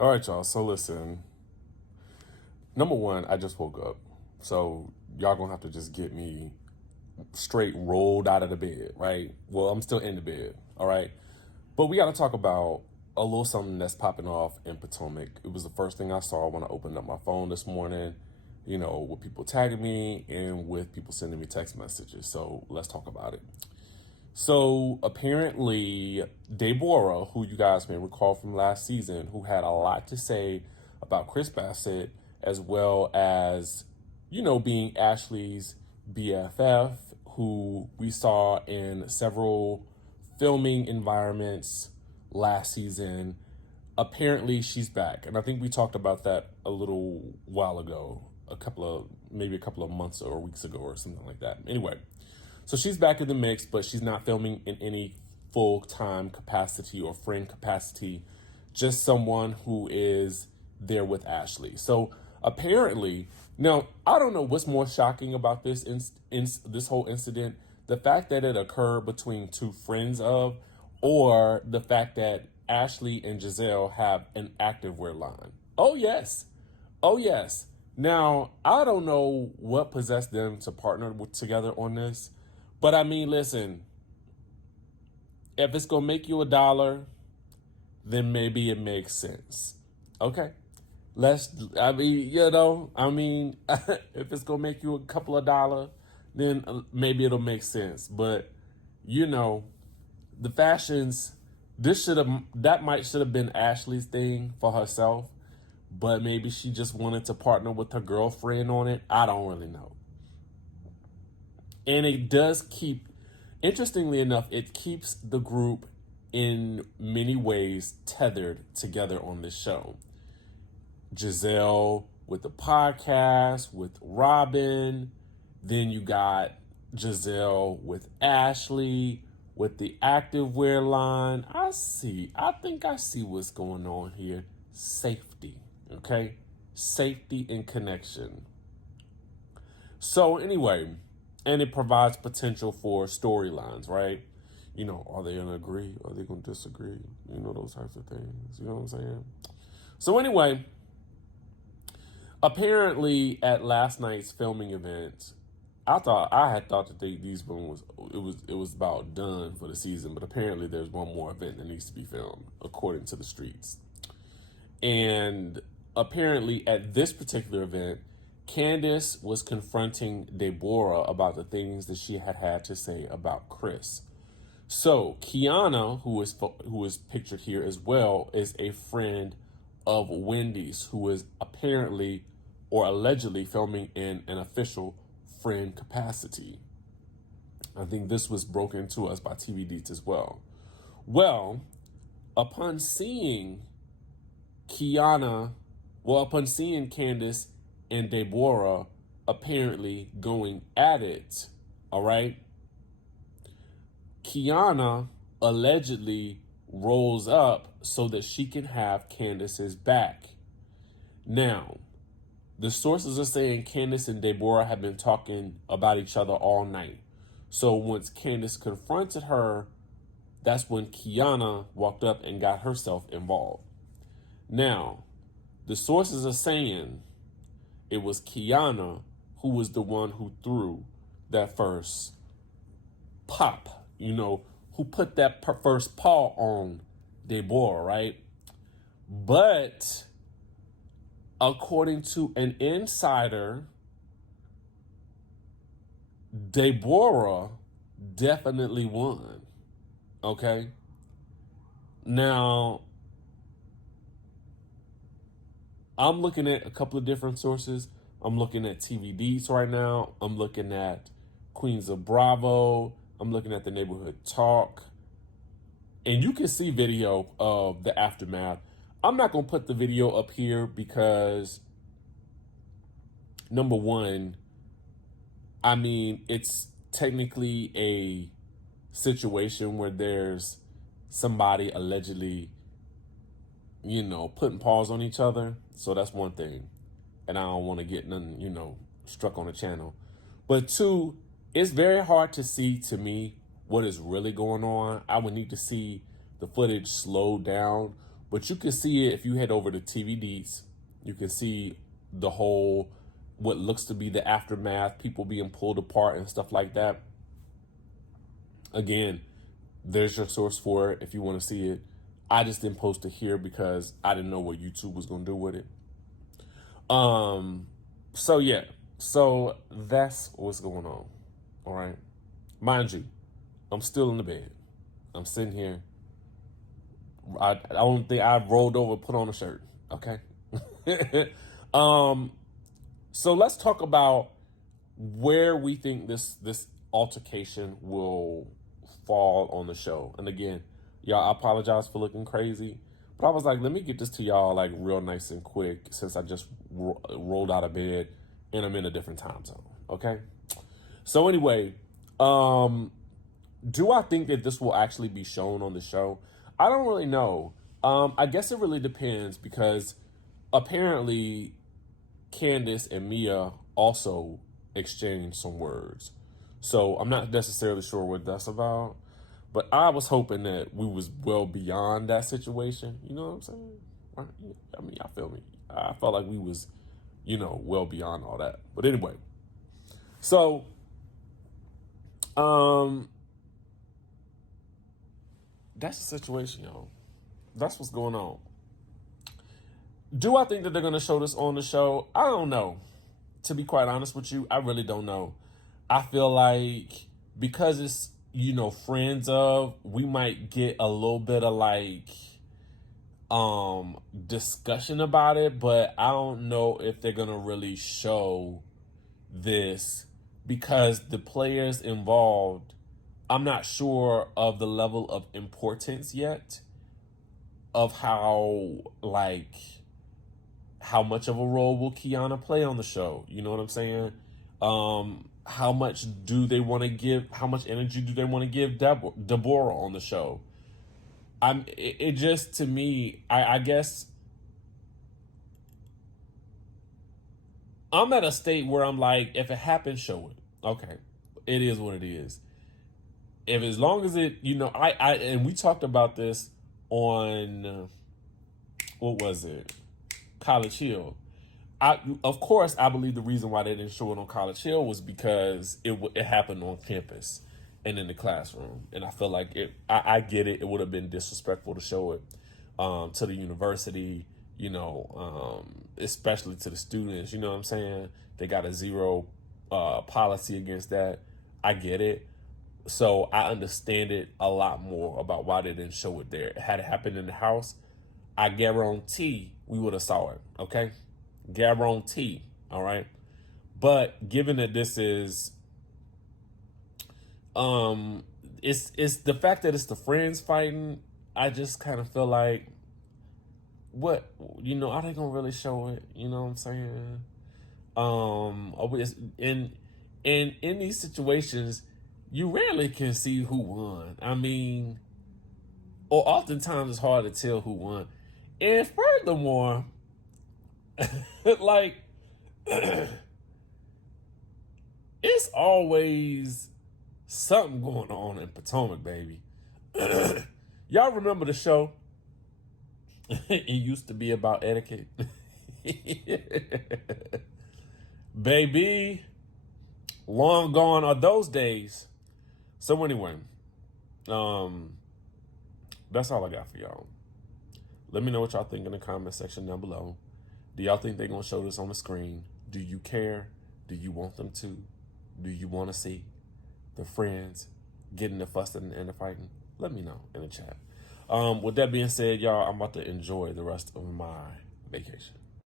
All right, y'all. So listen, number one, I just woke up. So y'all gonna have to just get me straight rolled out of the bed, right? Well, I'm still in the bed, all right? But we gotta talk about a little something that's popping off in Potomac. It was the first thing I saw when I opened up my phone this morning, with people tagging me and with people sending me text messages. So let's talk about it. So apparently, Deborah, who you guys may recall from last season, who had a lot to say about Chris Bassett, as well as, being Ashley's BFF, who we saw in several filming environments last season. Apparently, she's back. And I think we talked about that a little while ago, maybe a couple of months or weeks ago or something like that. Anyway. So she's back in the mix, but she's not filming in any full-time capacity or friend capacity, just someone who is there with Ashley. So apparently, now, I don't know what's more shocking about this this whole incident, the fact that it occurred between two friends of, or the fact that Ashley and Giselle have an activewear line. Oh, yes. Oh, yes. Now, I don't know what possessed them to partner together on this. But I mean, listen, if it's going to make you $1, then maybe it makes sense. Okay. If it's going to make you a couple of dollars, then maybe it'll make sense. But, the fashions, that should have been Ashley's thing for herself. But maybe she just wanted to partner with her girlfriend on it. I don't really know. And it does interestingly enough, it keeps the group in many ways tethered together on this show. Giselle with the podcast, with Robin. Then you got Giselle with Ashley, with the activewear line. I think I see what's going on here. Safety, okay? Safety and connection. So anyway, and it provides potential for storylines, right? Are they going to agree? Are they going to disagree? Those types of things. You know what I'm saying? So anyway, apparently at last night's filming event, I had thought that these ones it was about done for the season, but apparently there's one more event that needs to be filmed, according to the streets. And apparently at this particular event, Candiace was confronting Deborah about the things that she had to say about Chris. So Kiana, who is pictured here as well, is a friend of Wendy's, who is apparently or allegedly filming in an official friend capacity. I think this was broken to us by TV Deets as well. Well, upon seeing Candiace and Deborah apparently going at it, all right? Kiana allegedly rolls up so that she can have Candiace's back. Now, the sources are saying Candiace and Deborah have been talking about each other all night. So once Candiace confronted her, that's when Kiana walked up and got herself involved. Now, the sources are saying it was Kiana who was the one who threw that first pop, who put that first paw on Deborah, right? But according to an insider, Deborah definitely won, okay? Now, I'm looking at a couple of different sources. I'm looking at TV Deets right now. I'm looking at Queens of Bravo. I'm looking at the Neighborhood Talk. And you can see video of the aftermath. I'm not going to put the video up here because, number one, it's technically a situation where there's somebody allegedly, putting paws on each other. So that's one thing. And I don't want to get nothing, struck on the channel. But two, it's very hard to see, to me, what is really going on. I would need to see the footage slowed down. But you can see it if you head over to TV Deets. You can see the whole, what looks to be the aftermath, people being pulled apart and stuff like that. Again, there's your source for it if you want to see it. I just didn't post it here because I didn't know what YouTube was going to do with it. So yeah, so that's what's going on. All right. Mind you, I'm still in the bed. I'm sitting here. I don't think I've rolled over, put on a shirt. Okay. So let's talk about where we think this altercation will fall on the show. And again, y'all, I apologize for looking crazy, but I was like, let me get this to y'all like real nice and quick since I just rolled out of bed and I'm in a different time zone. Okay. So anyway, do I think that this will actually be shown on the show? I don't really know. I guess it really depends because apparently Candace and Mia also exchanged some words. So I'm not necessarily sure what that's about, but I was hoping that we was well beyond that situation. You know what I'm saying? I mean, y'all feel me? I felt like we was, well beyond all that. But anyway, so, that's the situation, y'all. That's what's going on. Do I think that they're going to show this on the show? I don't know. To be quite honest with you, I really don't know. I feel like because it's, friends of, we might get a little bit of discussion about it, but I don't know if they're going to really show this because the players involved, I'm not sure of the level of importance yet of how much of a role will Kiana play on the show? You know what I'm saying? How much do they want to give? How much energy do they want to give Deborah on the show? It just, to me, I guess I'm at a state where I'm like, if it happens, show it. Okay. It is what it is. If as long as it, and we talked about this on, what was it? College Hill. Of course, I believe the reason why they didn't show it on College Hill was because it happened on campus and in the classroom. And I feel like I get it. It would have been disrespectful to show it to the university, especially to the students. You know what I'm saying? They got a zero policy against that. I get it. So I understand it a lot more about why they didn't show it there. Had it happened in the house, I guarantee we would have saw it. Okay. Guarantee. All right. But given that this is, it's the fact that it's the friends fighting. I just kind of feel like, what, are they gonna really show it? You know what I'm saying? In these situations, you rarely can see who won. I mean, or oftentimes it's hard to tell who won. And furthermore, it's always something going on in Potomac, baby. Y'all remember the show? It used to be about etiquette. Baby, long gone are those days. So anyway, that's all I got for y'all. Let me know what y'all think in the comment section down below. Do y'all think they're going to show this on the screen? Do you care? Do you want them to? Do you want to see the friends getting the fussing and the fighting? Let me know in the chat. With that being said, y'all, I'm about to enjoy the rest of my vacation.